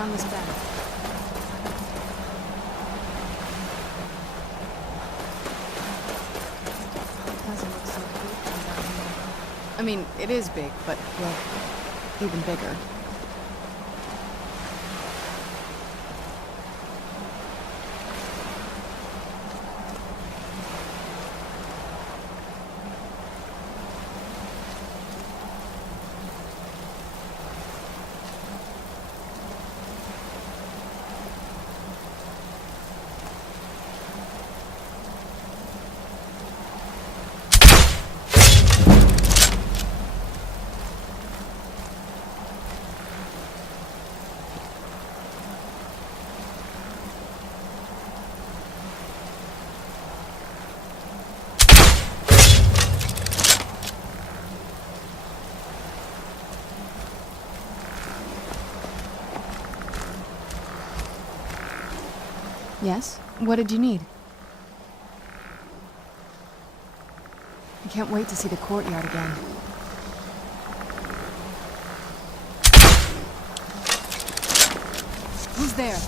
around this bend. Doesn't look so big from down here. I mean, it is big, but, well, even bigger. Yes? What did you need? I can't wait to see the courtyard again. Who's there?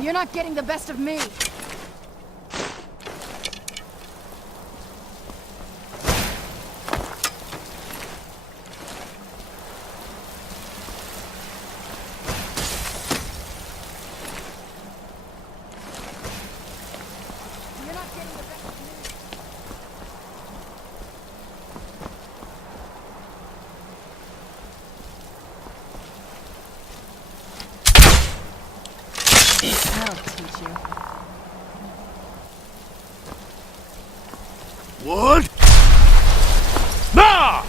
You're not getting the best of me! You're not getting the best of me! I'll teach you. What? Nah!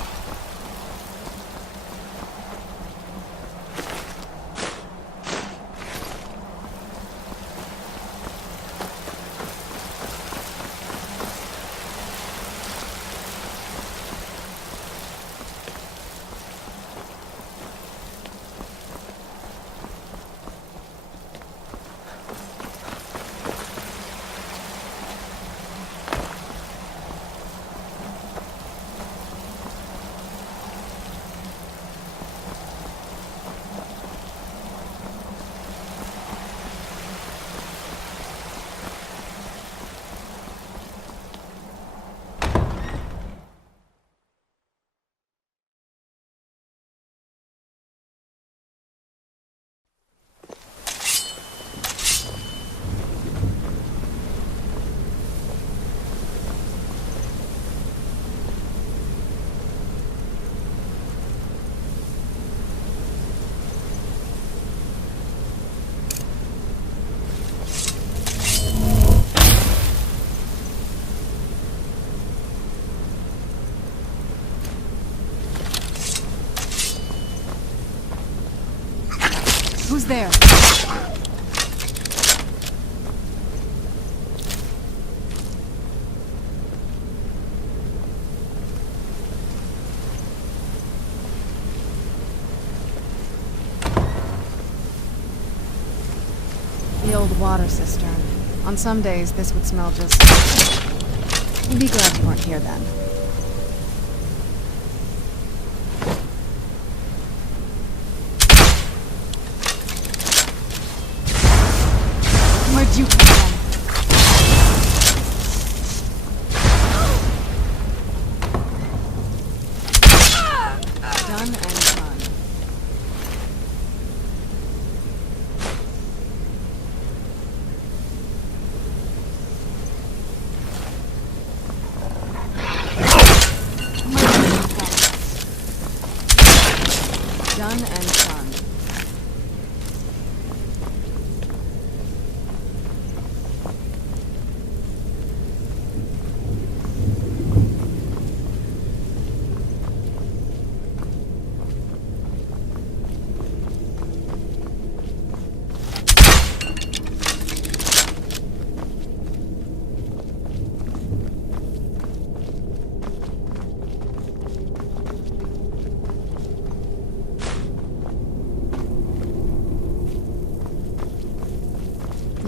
Who's there? The old water cistern. On some days, this would smell just... You'd be glad you weren't here then. Where'd you come from? Done and done. Done and done.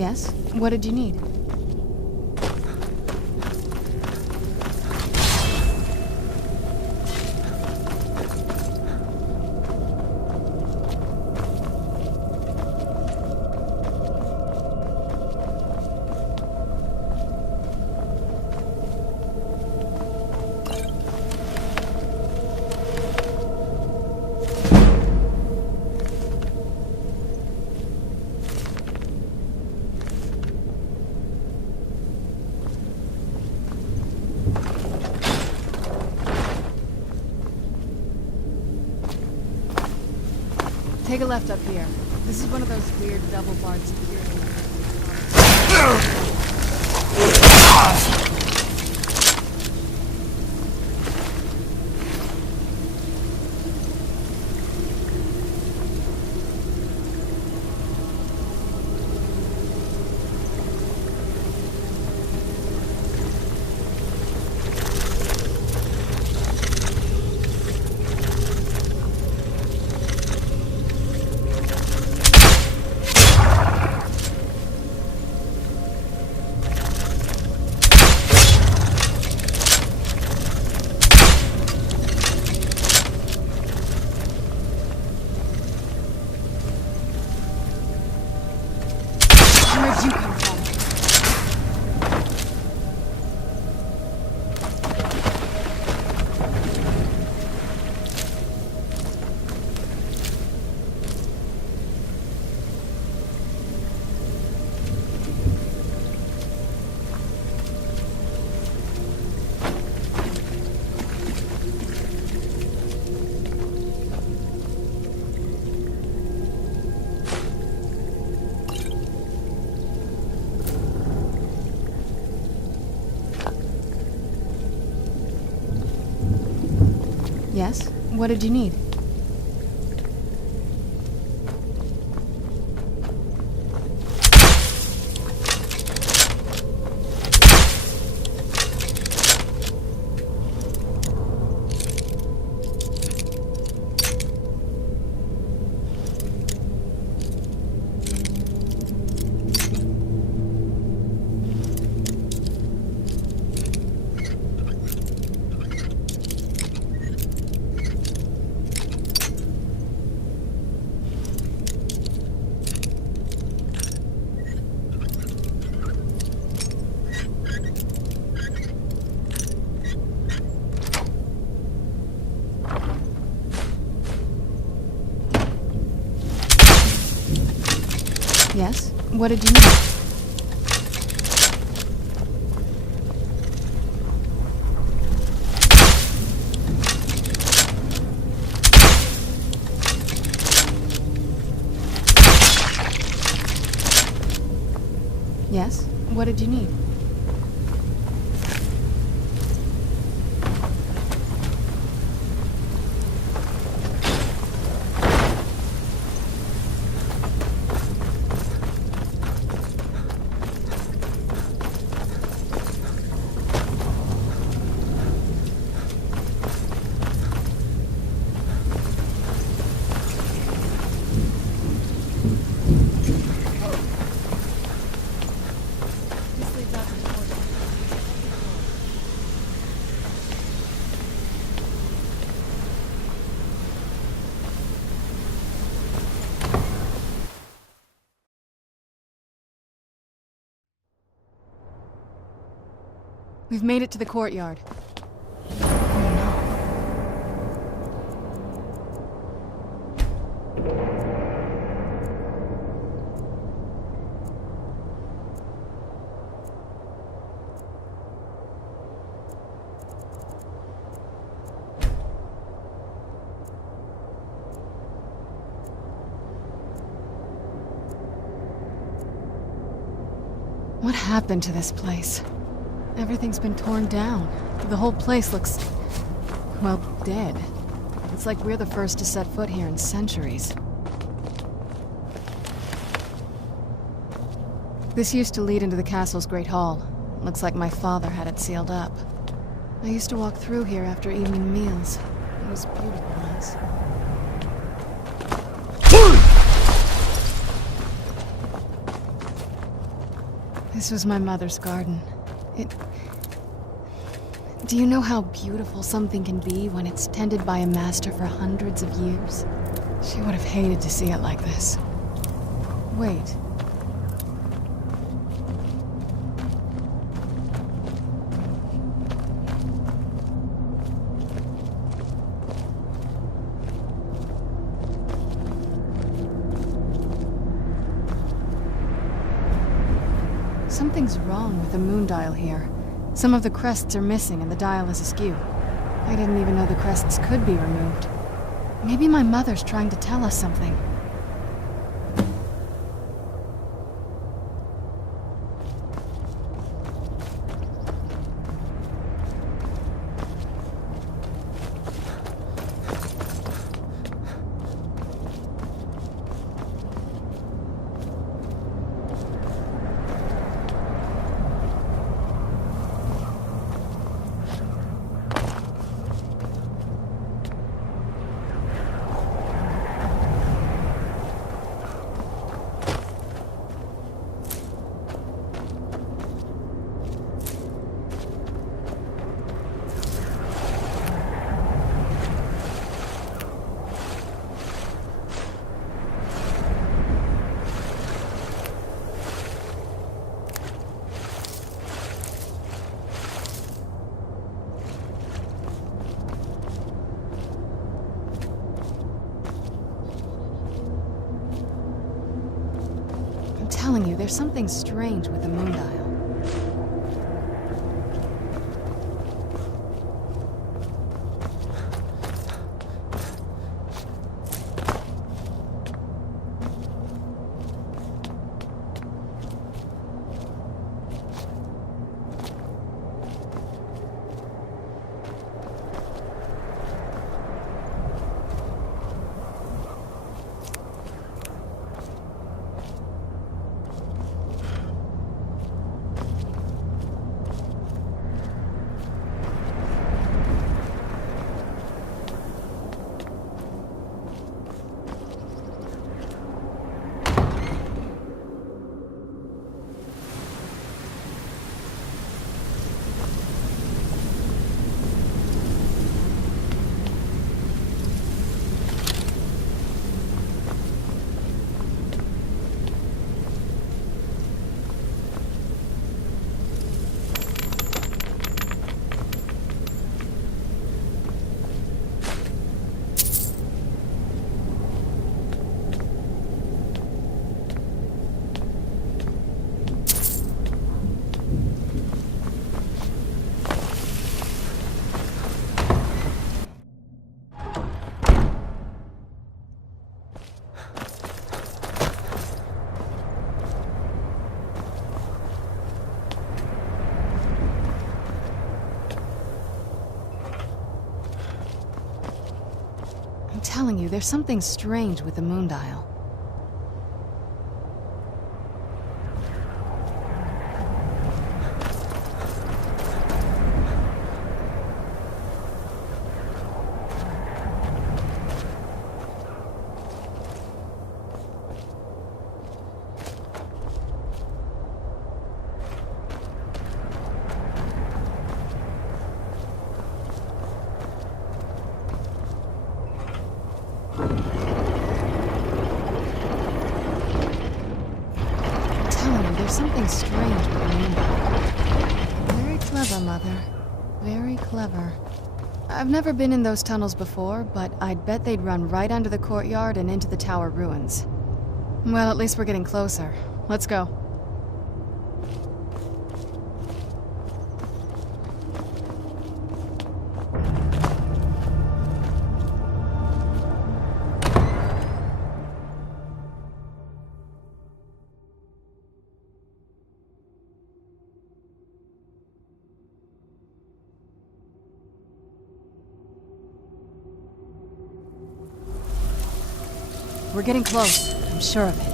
Yes? What did you need? Take a left up here. This is one of those weird double-barred security. Where'd you come from? Yes? What did you need? Yes? What did you need? Yes? What did you need? We've made it to the courtyard. What happened to this place? Everything's been torn down. The whole place looks, well, dead. It's like we're the first to set foot here in centuries. This used to lead into the castle's great hall. Looks like my father had it sealed up. I used to walk through here after evening meals. It was beautiful once. This was my mother's garden. Do you know how beautiful something can be when it's tended by a master for hundreds of years? She would have hated to see it like this. Wait. Something's wrong with the moon dial here. Some of the crests are missing and the dial is askew. I didn't even know the crests could be removed. Maybe my mother's trying to tell us something. I'm telling you, there's something strange with the moon dial. I'm telling you, there's something strange with the moon dial. Something strange with the moon dial. Very clever, Mother. Very clever. I've never been in those tunnels before, but I'd bet they'd run right under the courtyard and into the tower ruins. Well, at least we're getting closer. Let's go. We're getting close. I'm sure of it.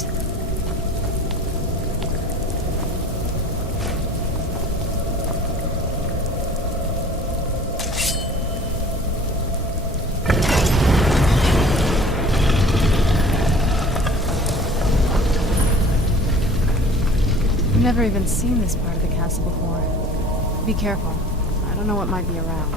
I've never even seen this part of the castle before. Be careful. I don't know what might be around.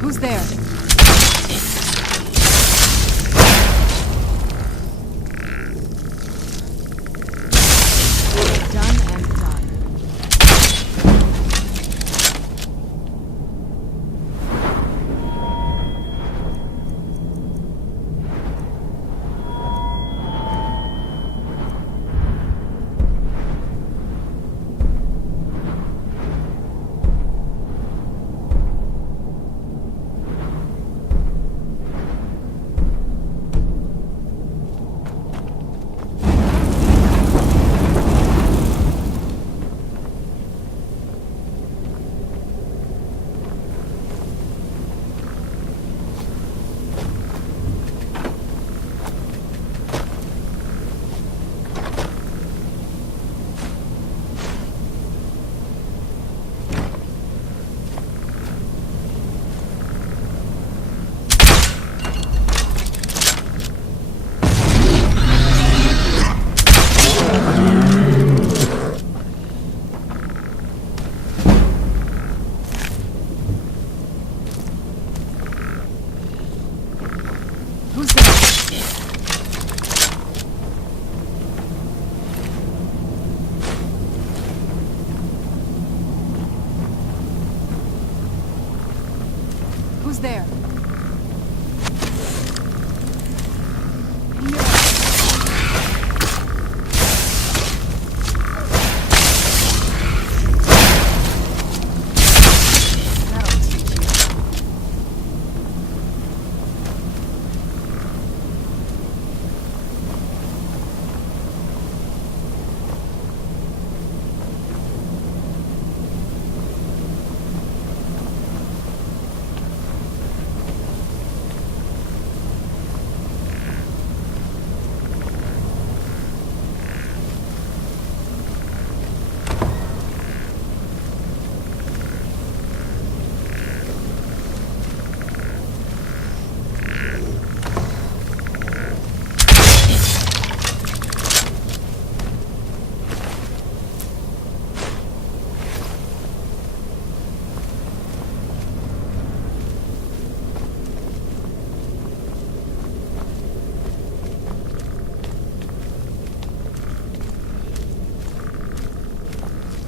Who's there? Done and done. Who's there? Who's there?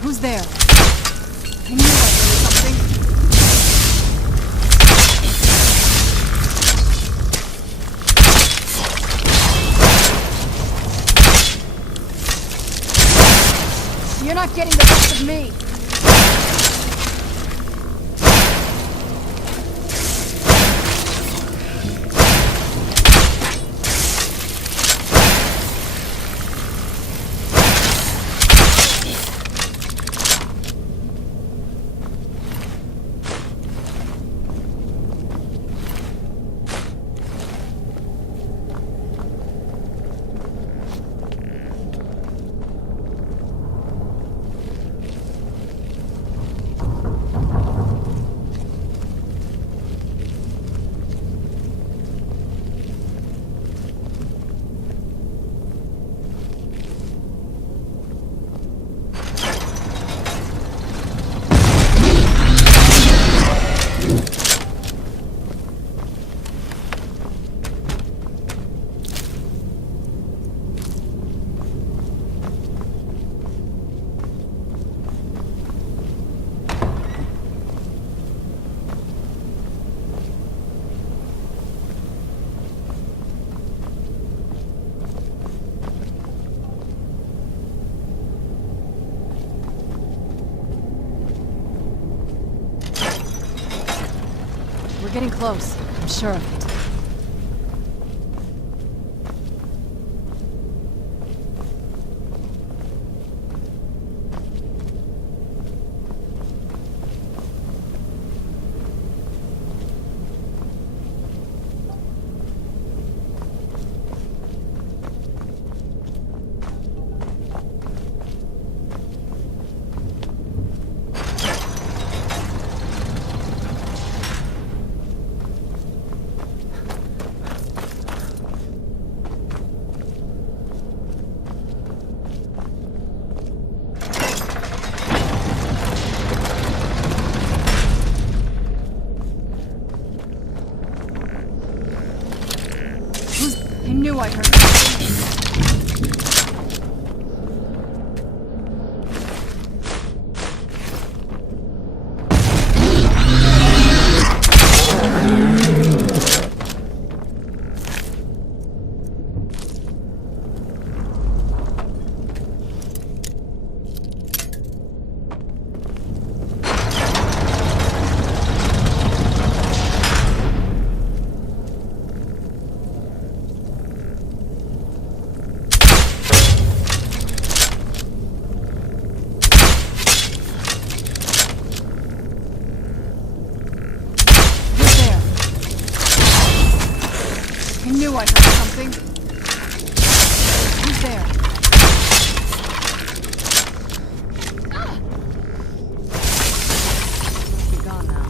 Who's there? I knew there was something. You're not not getting the best of me! We're getting close. I'm sure of it. I knew I heard something. I knew I heard something. Who's there? Must be gone now.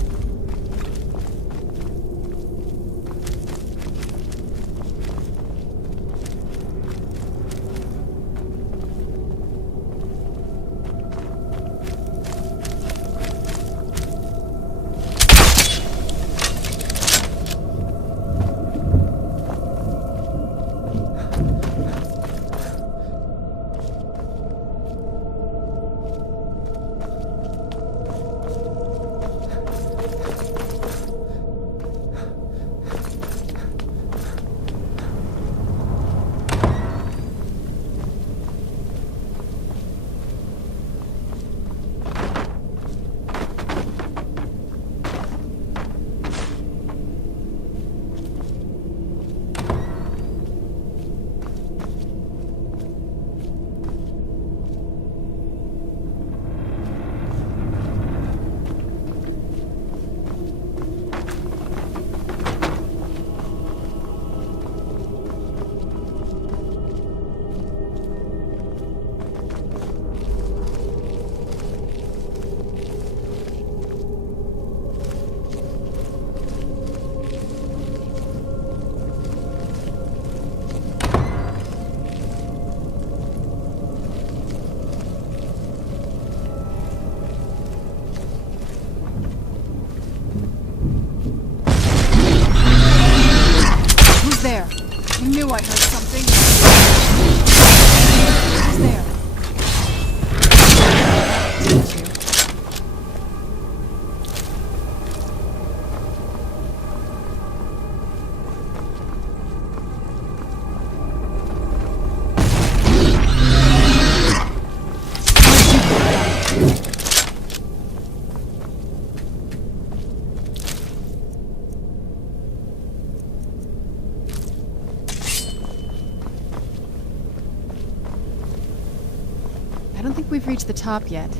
don't think we've reached the top yet.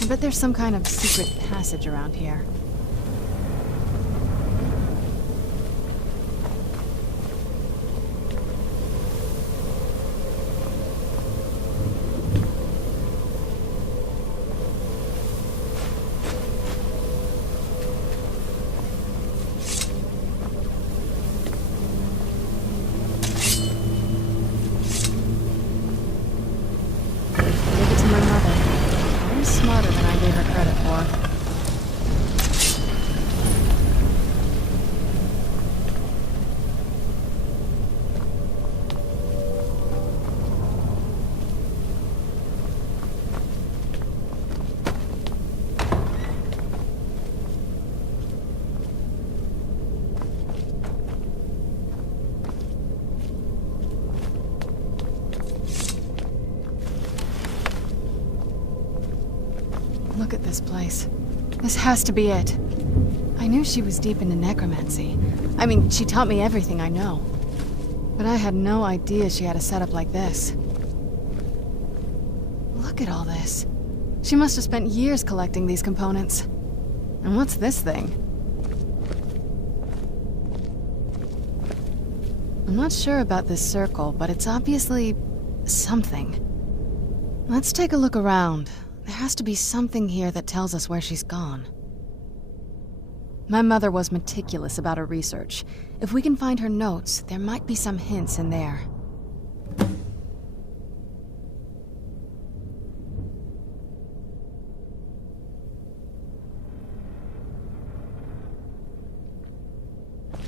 I bet there's some kind of secret passage around here. Smarter than I gave her credit for. Look at this place. This has to be it. I knew she was deep into necromancy. I mean, she taught me everything I know. But I had no idea she had a setup like this. Look at all this. She must have spent years collecting these components. And what's this thing? I'm not sure about this circle, but it's obviously something. Let's take a look around. There has to be something here that tells us where she's gone. My mother was meticulous about her research. If we can find her notes, there might be some hints in there.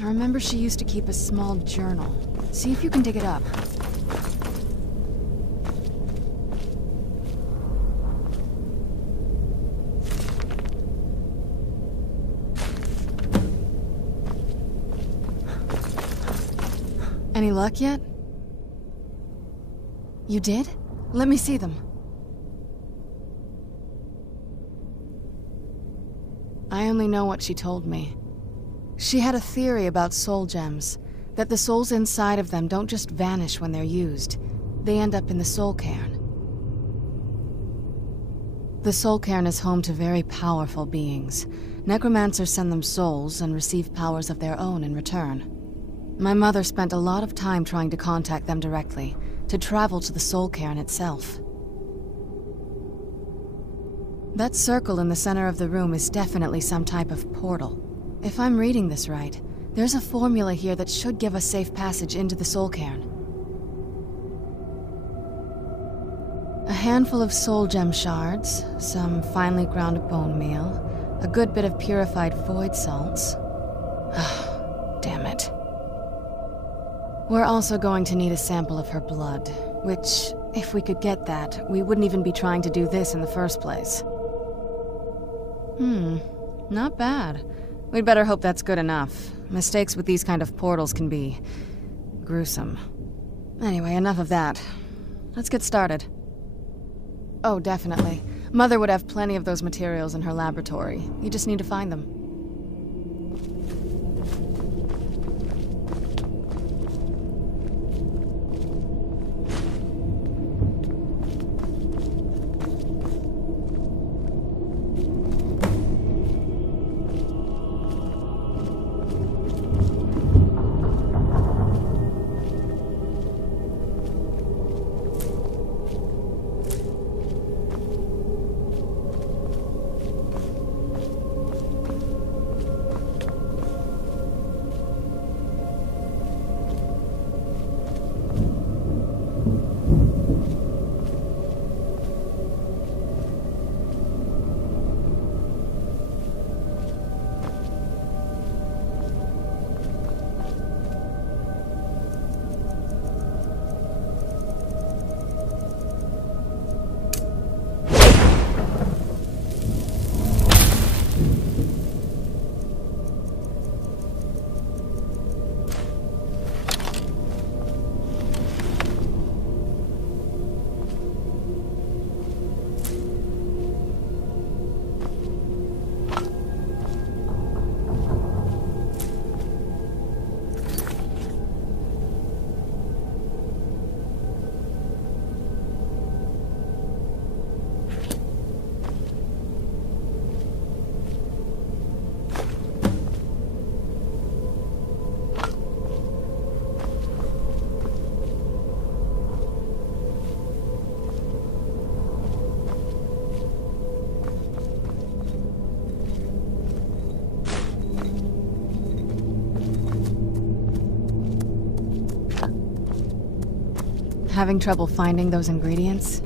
I remember she used to keep a small journal. See if you can dig it up. Any luck yet? You did? Let me see them. I only know what she told me. She had a theory about soul gems, that the souls inside of them don't just vanish when they're used. They end up in the soul cairn. The soul cairn is home to very powerful beings. Necromancers send them souls and receive powers of their own in return. My mother spent a lot of time trying to contact them directly, to travel to the soul cairn itself. That circle in the center of the room is definitely some type of portal. If I'm reading this right, there's a formula here that should give us safe passage into the soul cairn. A handful of soul gem shards, some finely ground bone meal, a good bit of purified void salts. Ah, damn it. We're also going to need a sample of her blood, which, if we could get that, we wouldn't even be trying to do this in the first place. Not bad. We'd better hope that's good enough. Mistakes with these kind of portals can be gruesome. Anyway, enough of that. Let's get started. Oh, definitely. Mother would have plenty of those materials in her laboratory. You just need to find them. Having trouble finding those ingredients?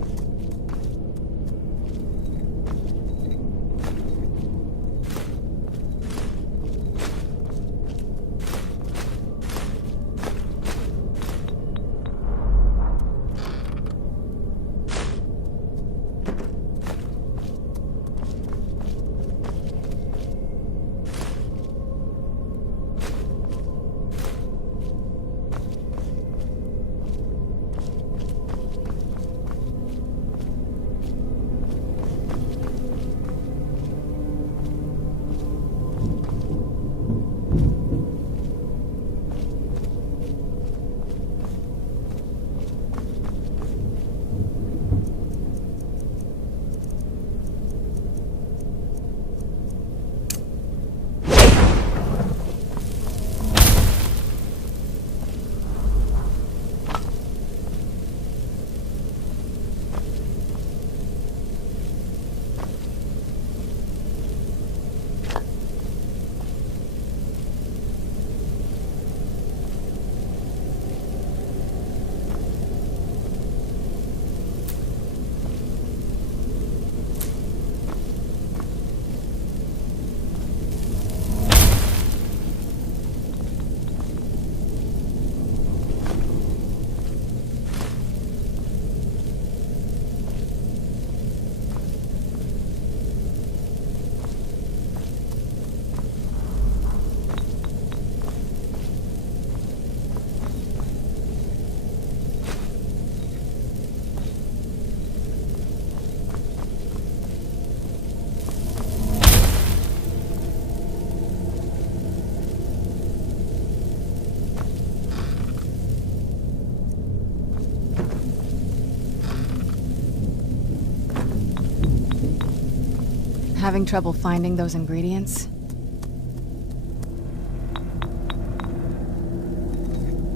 Having trouble finding those ingredients?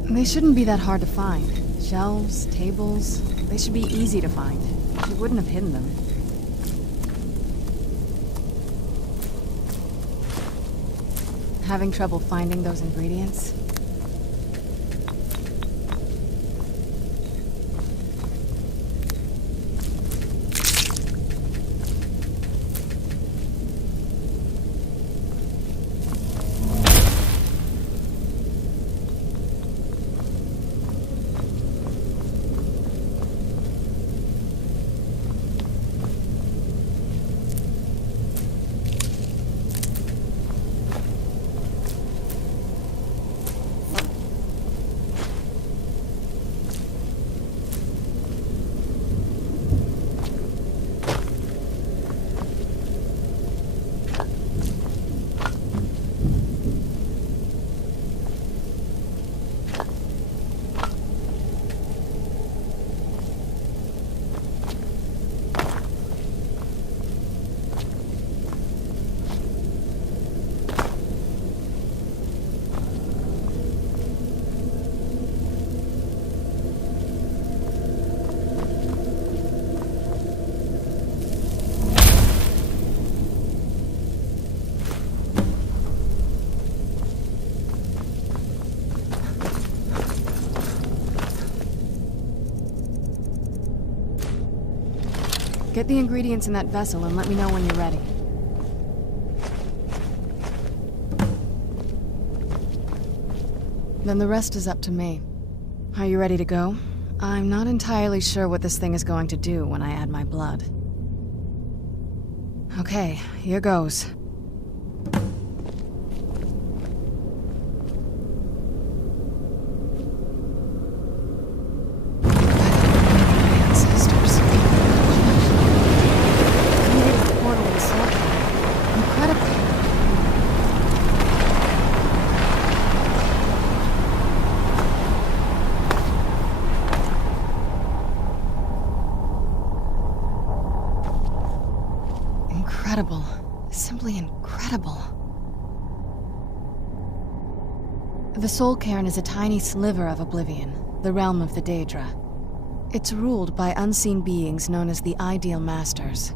They shouldn't be that hard to find. Shelves, tables, they should be easy to find. She wouldn't have hidden them. Having trouble finding those ingredients? Get the ingredients in that vessel and let me know when you're ready. Then the rest is up to me. Are you ready to go? I'm not entirely sure what this thing is going to do when I add my blood. Okay, here goes. Incredible. Simply incredible. The Soul Cairn is a tiny sliver of Oblivion, the realm of the Daedra. It's ruled by unseen beings known as the Ideal Masters.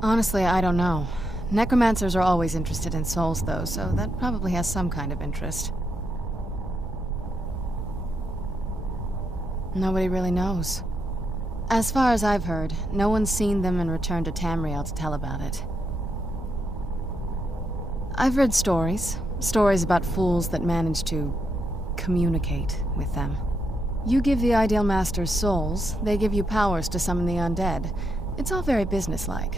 Honestly, I don't know. Necromancers are always interested in souls, though, so that probably has some kind of interest. Nobody really knows. As far as I've heard, no one's seen them and returned to Tamriel to tell about it. I've read stories about fools that manage to communicate with them. You give the Ideal Masters souls, they give you powers to summon the undead. It's all very businesslike.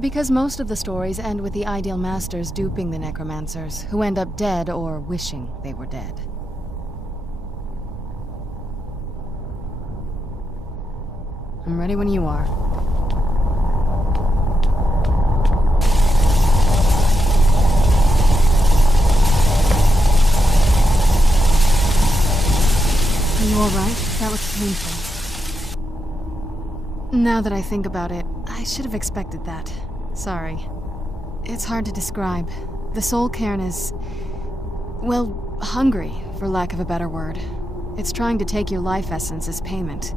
Because most of the stories end with the Ideal Masters duping the necromancers, who end up dead or wishing they were dead. I'm ready when you are. Are you alright? That was painful. Now that I think about it, I should have expected that. Sorry. It's hard to describe. The soul cairn is... well, hungry, for lack of a better word. It's trying to take your life essence as payment.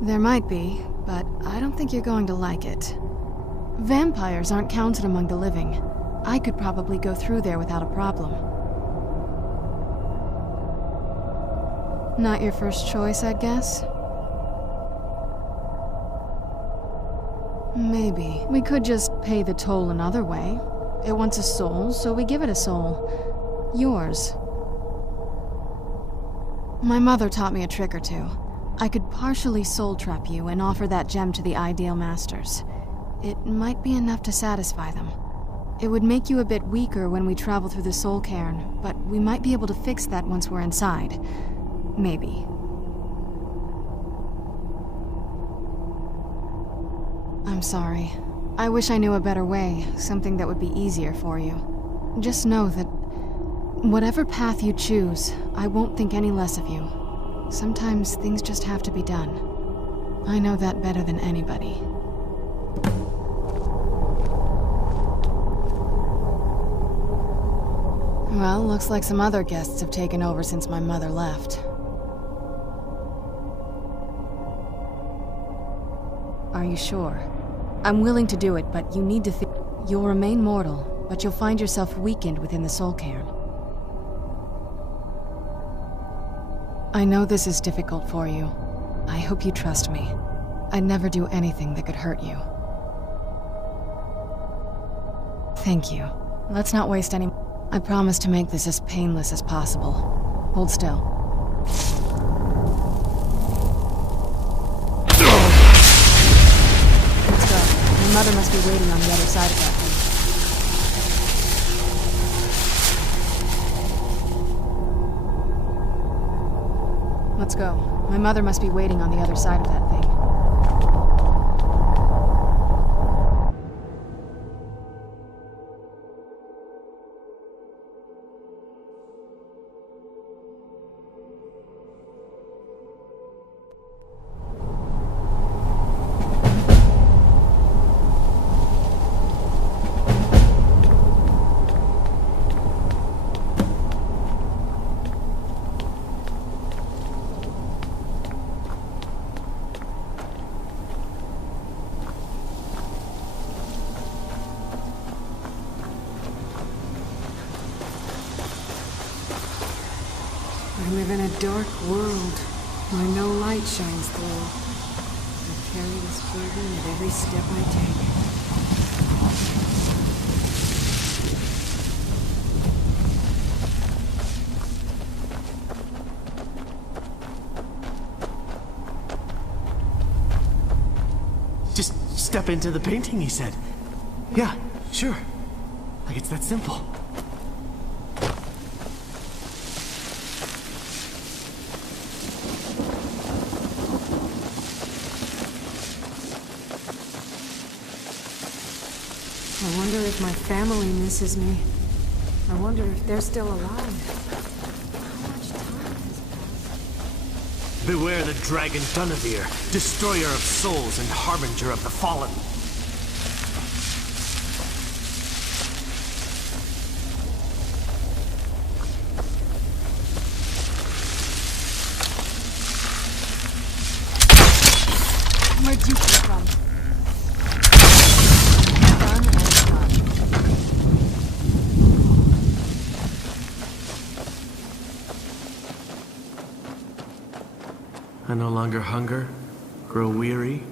There might be, but I don't think you're going to like it. Vampires aren't counted among the living. I could probably go through there without a problem. Not your first choice, I'd guess? Maybe. We could just pay the toll another way. It wants a soul, so we give it a soul. Yours. My mother taught me a trick or two. I could partially soul trap you and offer that gem to the Ideal Masters. It might be enough to satisfy them. It would make you a bit weaker when we travel through the soul cairn, but we might be able to fix that once we're inside. Maybe. I'm sorry. I wish I knew a better way, something that would be easier for you. Just know that whatever path you choose, I won't think any less of you. Sometimes things just have to be done. I know that better than anybody. Well, looks like some other guests have taken over since my mother left. Are you sure? I'm willing to do it, but you need to think. You'll remain mortal, but you'll find yourself weakened within the soul cairn. I know this is difficult for you. I hope you trust me. I'd never do anything that could hurt you. Thank you. Let's not waste any... I promise to make this as painless as possible. Hold still. Let's go. Your mother must be waiting on the other side of that thing. Let's go. My mother must be waiting on the other side of that thing. I live in a dark world where no light shines through. I carry this burden at every step I take. Just step into the painting, he said. Yeah, sure. Like it's that simple. I wonder if my family misses me. I wonder if they're still alive. How much time has passed? Beware the dragon Dunavir, destroyer of souls and harbinger of the fallen. Where'd you come from? I no longer hunger, grow weary,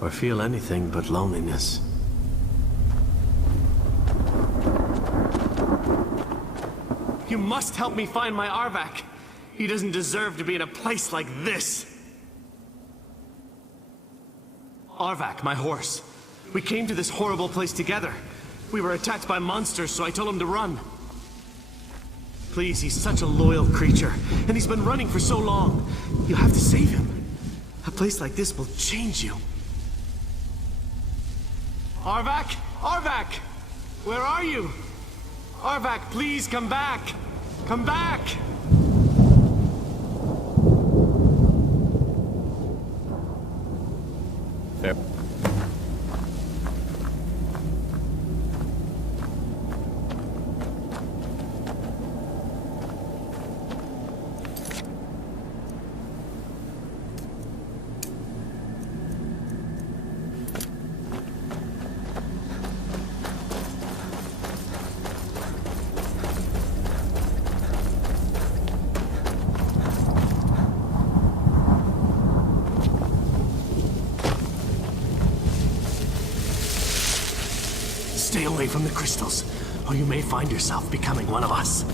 or feel anything but loneliness. You must help me find my Arvak. He doesn't deserve to be in a place like this. Arvak, my horse. We came to this horrible place together. We were attacked by monsters, so I told him to run. Please, he's such a loyal creature, and he's been running for so long. You have to save him. A place like this will change you. Arvak? Arvak! Where are you? Arvak, please come back! Come back! There. Stay away from the crystals, or you may find yourself becoming one of us.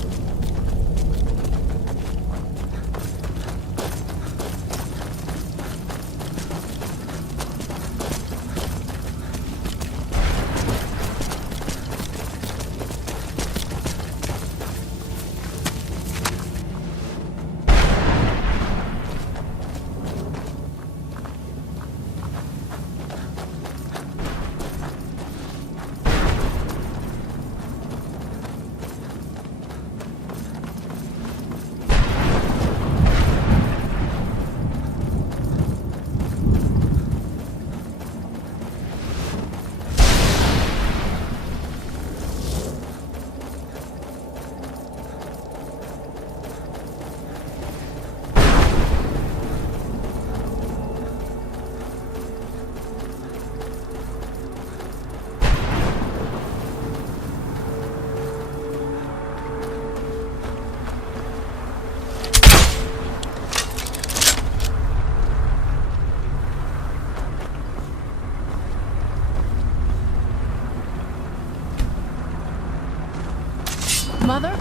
Mother?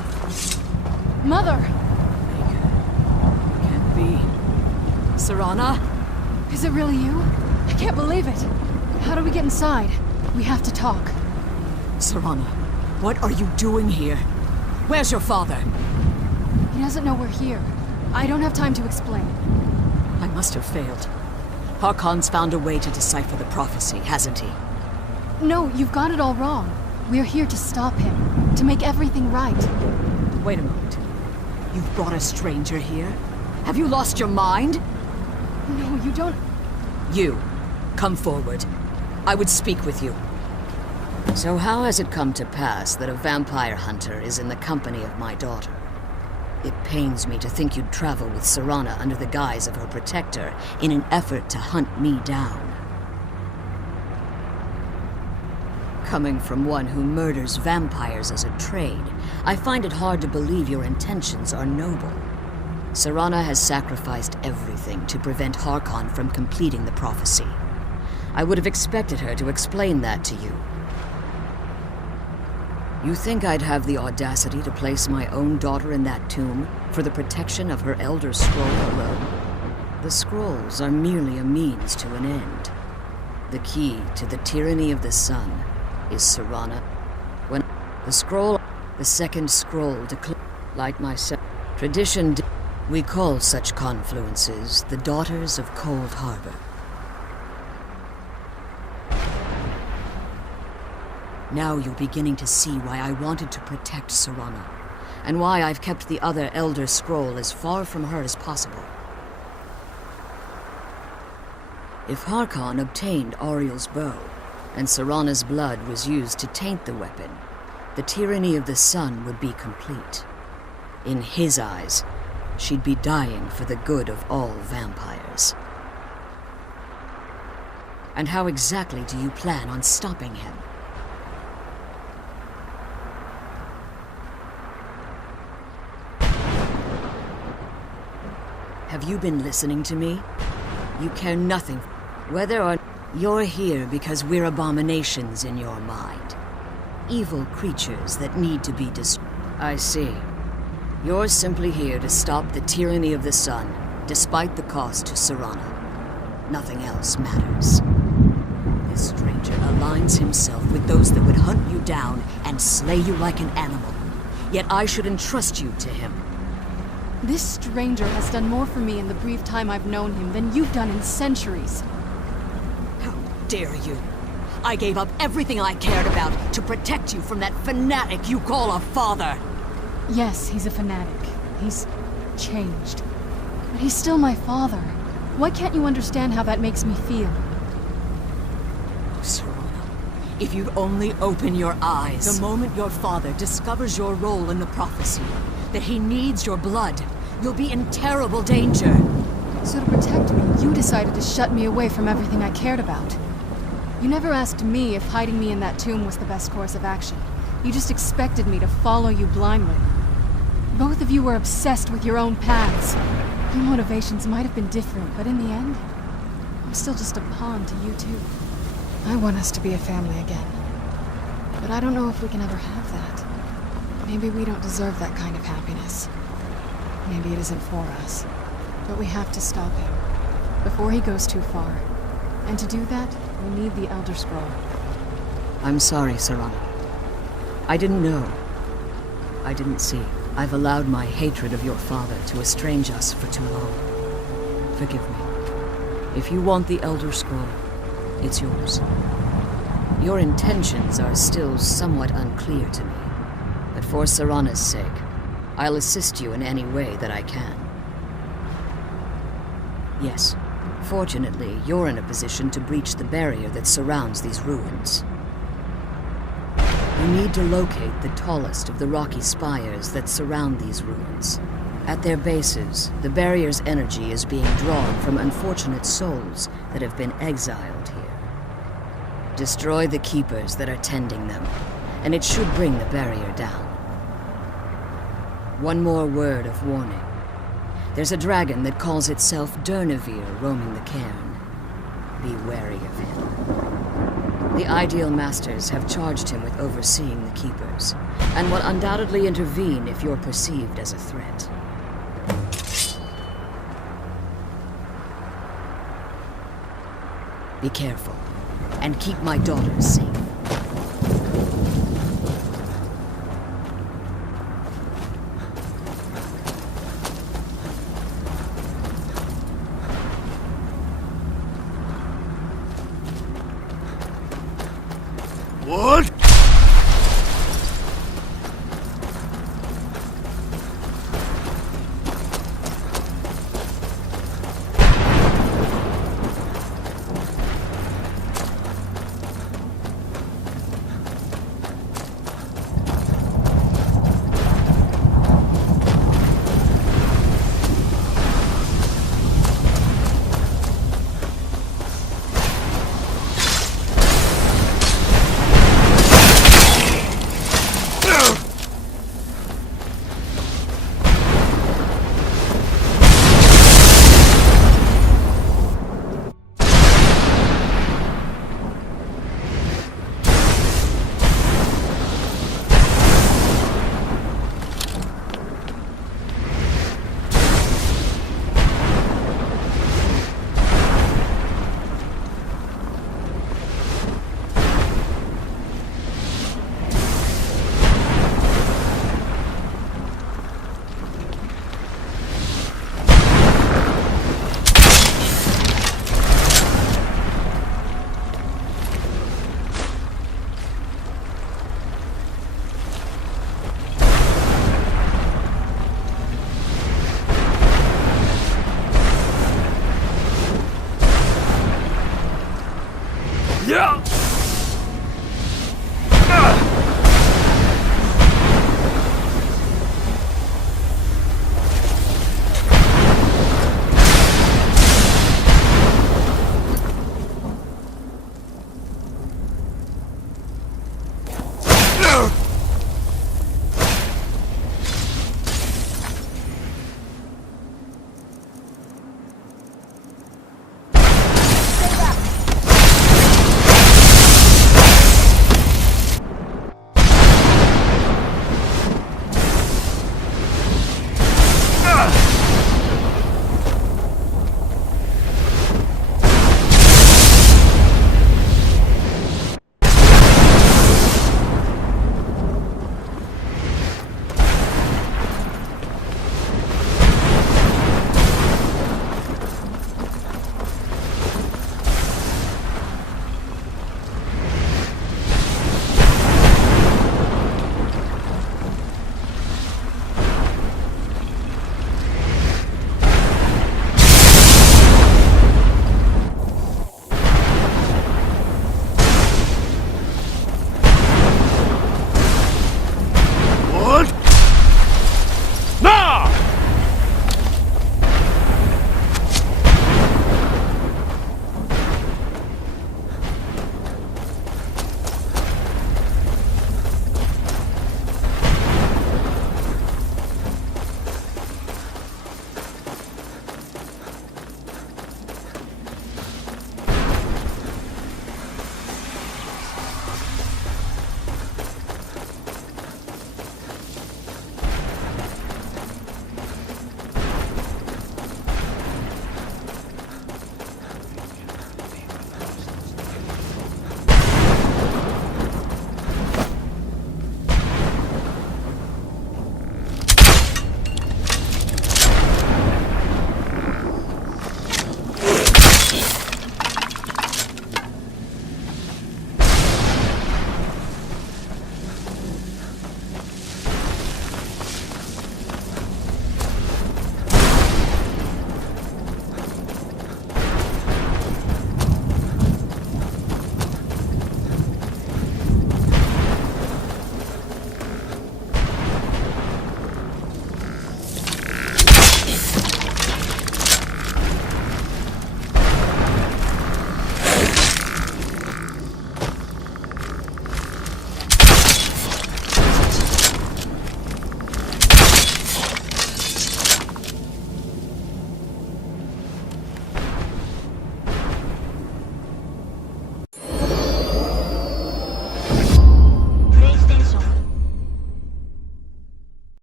Mother! Can't be. Serana? Is it really you? I can't believe it. How do we get inside? We have to talk. Serana, what are you doing here? Where's your father? He doesn't know we're here. I don't have time to explain. I must have failed. Harkon's found a way to decipher the prophecy, hasn't he? No, you've got it all wrong. We're here to stop him, to make everything right. Wait a moment. You've brought a stranger here? Have you lost your mind? No, you don't... You, come forward. I would speak with you. So how has it come to pass that a vampire hunter is in the company of my daughter? It pains me to think you'd travel with Serana under the guise of her protector in an effort to hunt me down. Coming from one who murders vampires as a trade, I find it hard to believe your intentions are noble. Serana has sacrificed everything to prevent Harkon from completing the prophecy. I would have expected her to explain that to you. You think I'd have the audacity to place my own daughter in that tomb for the protection of her Elder Scroll alone? The scrolls are merely a means to an end. The key to the tyranny of the sun is Serana. When the second scroll declared, like myself, tradition, we call such confluences the Daughters of Cold Harbor. Now you're beginning to see why I wanted to protect Serana, and why I've kept the other Elder Scroll as far from her as possible. If Harkon obtained Ariel's bow, and Serana's blood was used to taint the weapon, the tyranny of the sun would be complete. In his eyes, she'd be dying for the good of all vampires. And how exactly do you plan on stopping him? Have you been listening to me? You care nothing. Whether or you're here because we're abominations in your mind. Evil creatures that need to be destroyed. I see. You're simply here to stop the tyranny of the sun, despite the cost to Serana. Nothing else matters. This stranger aligns himself with those that would hunt you down and slay you like an animal. Yet I should entrust you to him. This stranger has done more for me in the brief time I've known him than you've done in centuries. How dare you? I gave up everything I cared about to protect you from that fanatic you call a father. Yes, he's a fanatic. He's changed. But he's still my father. Why can't you understand how that makes me feel? Oh, Serana, if you'd only open your eyes. The moment your father discovers your role in the prophecy, that he needs your blood, you'll be in terrible danger. So to protect me, you decided to shut me away from everything I cared about. You never asked me if hiding me in that tomb was the best course of action. You just expected me to follow you blindly. Both of you were obsessed with your own paths. Your motivations might have been different, but in the end, I'm still just a pawn to you two. I want us to be a family again. But I don't know if we can ever have that. Maybe we don't deserve that kind of happiness. Maybe it isn't for us. But we have to stop him, before he goes too far. And to do that, we need the Elder Scroll. I'm sorry, Serana. I didn't know. I didn't see. I've allowed my hatred of your father to estrange us for too long. Forgive me. If you want the Elder Scroll, it's yours. Your intentions are still somewhat unclear to me, but for Serana's sake, I'll assist you in any way that I can. Yes, fortunately, you're in a position to breach the barrier that surrounds these ruins. You need to locate the tallest of the rocky spires that surround these ruins. At their bases, the barrier's energy is being drawn from unfortunate souls that have been exiled here. Destroy the keepers that are tending them, and it should bring the barrier down. One more word of warning. There's a dragon that calls itself Durnevere roaming the cairn. Be wary of him. The Ideal Masters have charged him with overseeing the Keepers, and will undoubtedly intervene if you're perceived as a threat. Be careful, and keep my daughters safe.